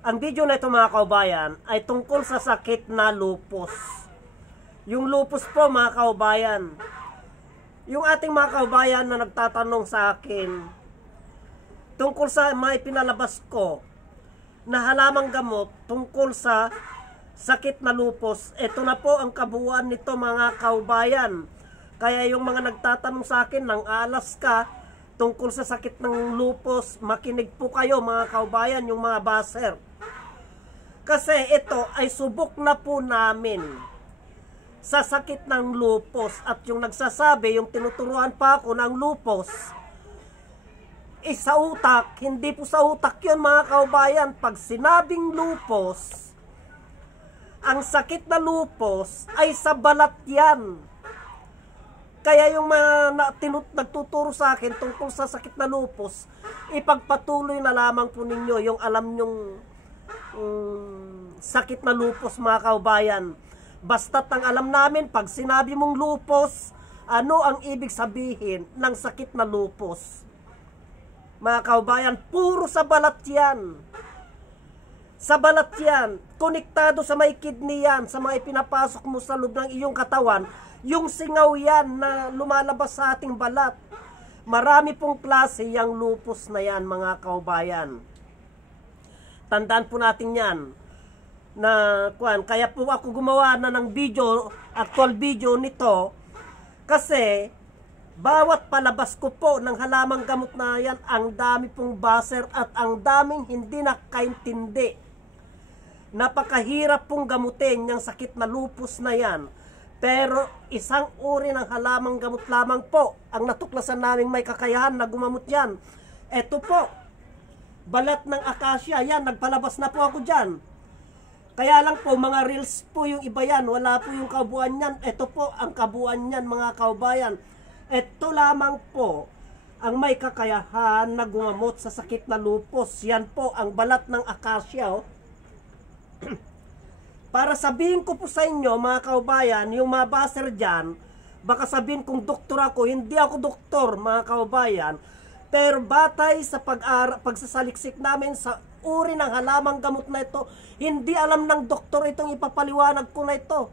Ang video na ito mga kaubayan ay tungkol sa sakit na lupus. Yung lupus po mga kaubayan, yung ating mga kaubayan na nagtatanong sa akin tungkol sa may pinalabas ko na halamang gamot tungkol sa sakit na lupus. Ito na po ang kabuuan nito mga kaubayan. Kaya yung mga nagtatanong sa akin ng Alaska tungkol sa sakit ng lupus, makinig po kayo mga kaubayan, yung mga baser. Kasi ito ay subok na po namin sa sakit ng lupus. At yung nagsasabi, yung tinuturuan pa ako ng lupus, sa utak, hindi po sa utak yun mga kaubayan. Pag sinabing lupus, ang sakit na lupus ay sa balat yan. Kaya yung mga nagtuturo sa akin tungkol sa sakit na lupus, ipagpatuloy na lamang po ninyo yung alam nyong sakit na lupus mga kaubayan. Basta't ang alam namin, pag sinabi mong lupus, ano ang ibig sabihin ng sakit na lupus? Mga kaubayan, puro sa balat yan. Sa balat yan, konektado sa may kidney yan, sa mga ipinapasok mo sa loob ng iyong katawan, yung singaw yan na lumalabas sa ating balat. Marami pong klase yung lupus na yan mga kaubayan. Tandaan po natin yan. Kaya po ako gumawa na ng video, actual video nito, kasi bawat palabas ko po ng halamang gamot na yan, ang dami pong baser at ang daming hindi nakaintindi. Napakahirap pong gamutin yung sakit na lupus na yan. Pero isang uri ng halamang gamot lamang po ang natuklasan naming may kakayahan na gumamot yan. Ito po, balat ng akasya. Yan, nagpalabas na po ako dyan. Kaya lang po, mga reels po yung iba yan. Wala po yung kabuuan yan. Ito po ang kabuuan yan mga kaubayan. Ito lamang po ang may kakayahan na gumamot sa sakit na lupus. Yan po ang balat ng akasya. Oh. Para sabihin ko po sa inyo mga kaubayan, yung mga baser dyan, baka sabihin kong doktor ako, hindi ako doktor mga kaubayan, pero batay sa pagsasaliksik namin sa uri ng halamang gamot na ito, hindi alam ng doktor itong ipapaliwanag ko na ito.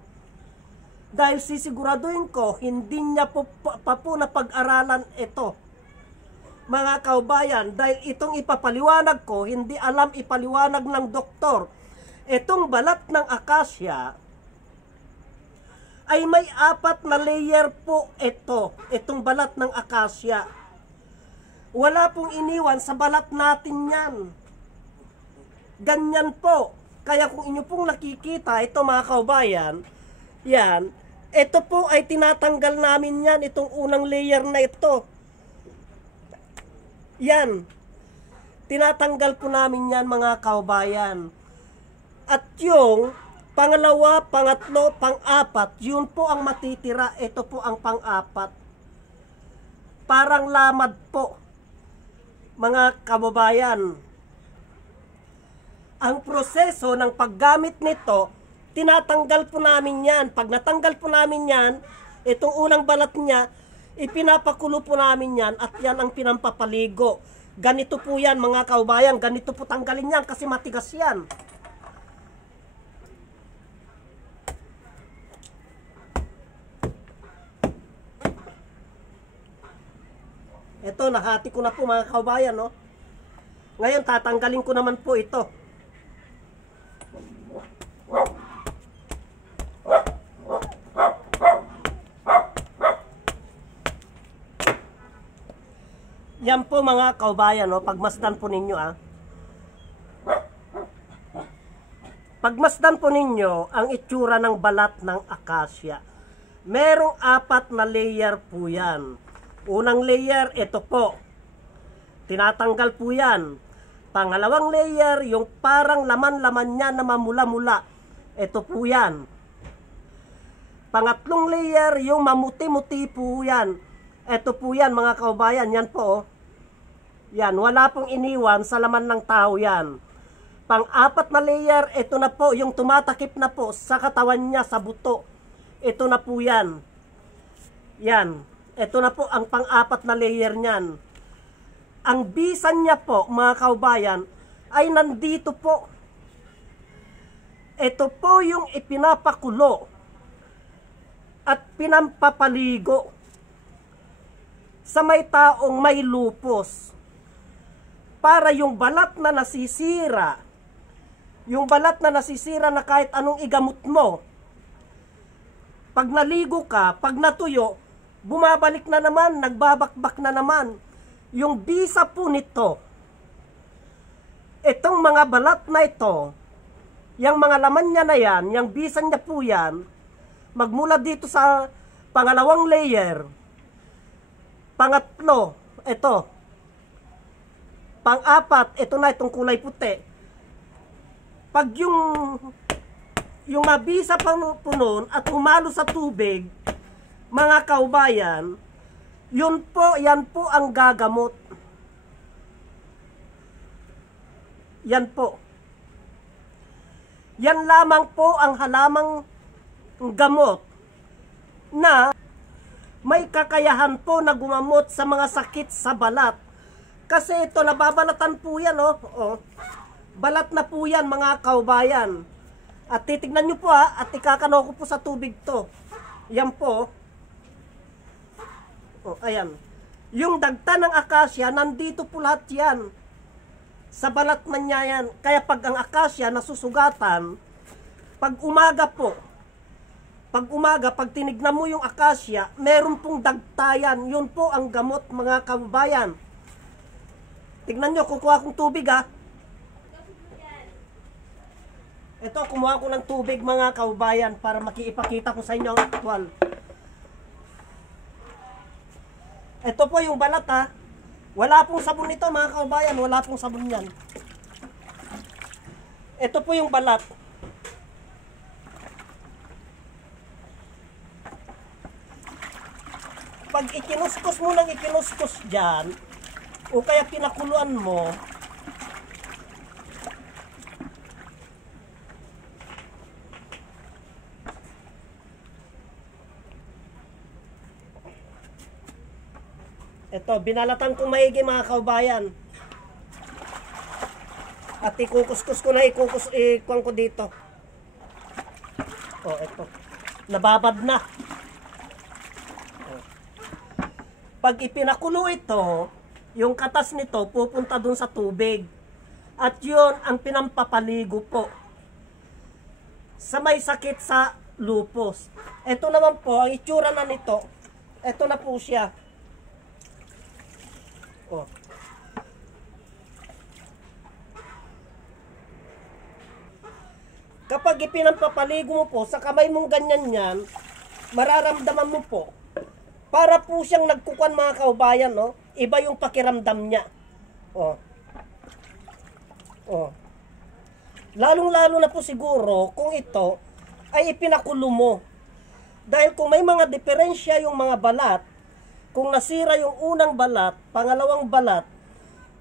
Dahil sisiguraduhin ko, hindi niya po napag-aralan ito. Mga kaubayan, dahil itong ipapaliwanag ko, hindi alam ipaliwanag ng doktor. Itong balat ng akasya ay may 4 na layer po ito. Itong balat ng akasya. Wala pong iniwan sa balat natin yan. Ganyan po. Kaya kung inyo pong nakikita, ito mga kaubayan, yan, ito po ay tinatanggal namin yan, itong unang layer na ito. Yan. Tinatanggal po namin yan mga kaubayan. At yung pangalawa, pangatlo, pang-4, yun po ang matitira. Ito po ang pang-4. Parang lamad po, mga kababayan. Ang proseso ng paggamit nito, tinatanggal po namin yan. Pag natanggal po namin yan, itong unang balat niya, ipinapakulo po namin yan at yan ang pinampapaligo. Ganito po yan mga kababayan. Ganito po tanggalin yan kasi matigas yan. Ito, nahati ko na po mga kaubayan, no? Ngayon, tatanggalin ko naman po ito. Yan po mga kaubayan, no? Pagmasdan po ninyo, ah. Pagmasdan po ninyo ang itsura ng balat ng akasya. Merong 4 na layer po yan. Unang layer, ito po. Tinatanggal po yan. Pangalawang layer, yung parang laman-laman niya na mamula-mula. Ito po yan. Pangatlong layer, yung mamuti-muti po yan. Ito po yan mga kaubayan. Yan po. Yan, wala pong iniwan sa laman ng tao yan. Pang-4 na layer, ito na po. Yung tumatakip na po sa katawan niya, sa buto. Ito na po yan. Yan. Ito na po ang pang-4 na layer niyan. Ang bisan niya po, mga kaubayan, ay nandito po. Ito po yung ipinapakulo at pinampapaligo sa may taong may lupus para yung balat na nasisira, na kahit anong igamot mo, pag naligo ka, pag natuyo, bumabalik na naman, nagbabakbak na naman. Yung bisa po nito, itong mga balat na ito, yung mga laman niya na yan, yung bisa niya po yan, magmula dito sa pangalawang layer, pangatlo, ito, pang-apat, ito na itong kulay puti. Pag yung mabisa pang punon at humalo sa tubig, mga kaubayan, yan po ang gagamot. Yan po. Yan lamang po ang halamang gamot na may kakayahan po na gumamot sa mga sakit sa balat. Kasi ito, nababalatan po yan, oh. Balat na po yan, mga kaubayan. At titignan nyo po, at ikakano ko po sa tubig to. Yan po. Oh, ayan. Yung dagta ng akasya, nandito po lahat yan. Sa balat man niya yan. Kaya pag ang akasya nasusugatan, pag umaga, pag tinignan mo yung akasya, meron pong dagtayan. Yun po ang gamot, mga kababayan. Tignan nyo, kukuha kong tubig, Ito, kumuha ko ng tubig, mga kababayan, para makiipakita ko sa inyo ang aktual. Ito po yung balat, Wala pong sabon ito, mga kababayan. Wala pong sabon yan. Ito po yung balat. Pag ikinuskus mo ng ikinuskus dyan, o kaya pinakuluan mo, ito, binalatan ko maigi, mga kaubayan. At ikukuskus ko na, ikukuhan ko dito. O, ito. Nababad na. Pag ipinakulo ito, yung katas nito pupunta dun sa tubig. At yun ang pinampapaligo po sa may sakit sa lupus. Ito naman po, ang itsura na nito, ito na po siya. Oh. Kapag ipinampapaligo mo po, sa kamay mong ganyan yan, mararamdaman mo po, para po siyang nagkukuan, mga kaubayan, no? Iba yung pakiramdam niya. Oh. Oh. Lalong-lalo na po siguro kung ito ay ipinakulo mo. Dahil kung may mga diferensya yung mga balat, kung nasira yung unang balat, pangalawang balat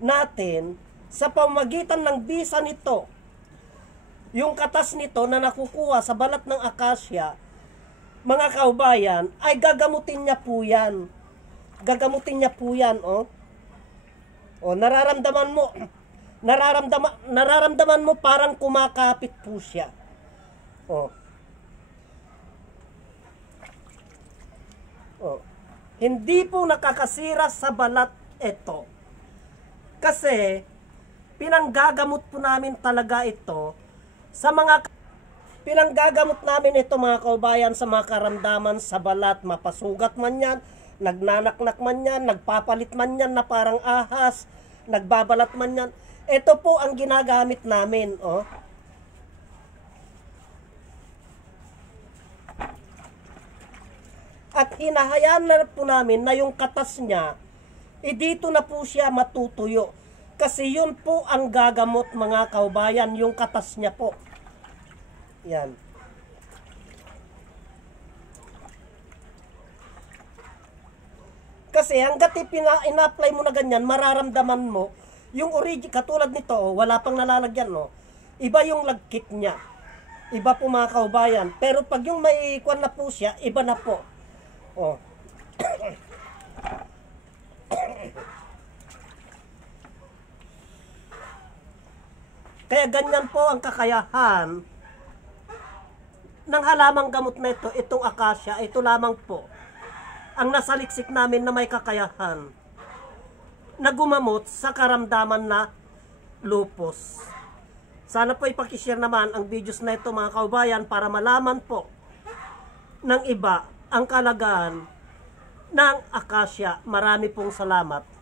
natin, sa pamamagitan ng bisa nito, yung katas nito na nakukuha sa balat ng akasya, mga kaubayan, ay gagamutin niya po yan. Gagamutin niya po yan, oh. O, nararamdaman mo parang kumakapit po siya. Oh. Oh. Hindi po nakakasira sa balat ito. Kasi, pinanggagamot po namin talaga ito sa pinanggagamot namin ito, mga kaubayan, sa mga karamdaman sa balat. Mapasugat man yan, nagnanaknak man yan, nagpapalit man yan na parang ahas, nagbabalat man yan. Ito po ang ginagamit namin, oh. At hinahayaan na po namin na yung katas niya, dito na po siya matutuyo. Kasi yun po ang gagamot, mga kaubayan, yung katas niya po. Yan. Kasi hanggat ina-apply mo na ganyan, mararamdaman mo, yung katulad nito, wala pang nalalagyan, no? Iba yung lagkit niya. Iba po, mga kaubayan. Pero pag yung may kwan na po siya, iba na po. Oh. Kaya ganyan po ang kakayahan ng halamang gamot na ito, itong akasya, ito lamang po ang nasaliksik namin na may kakayahan na gumamot sa karamdaman na lupus. Sana po ipakishare naman ang videos na ito mga kaubayan para malaman po ng iba ang kalagahan ng akasya. Marami pong salamat.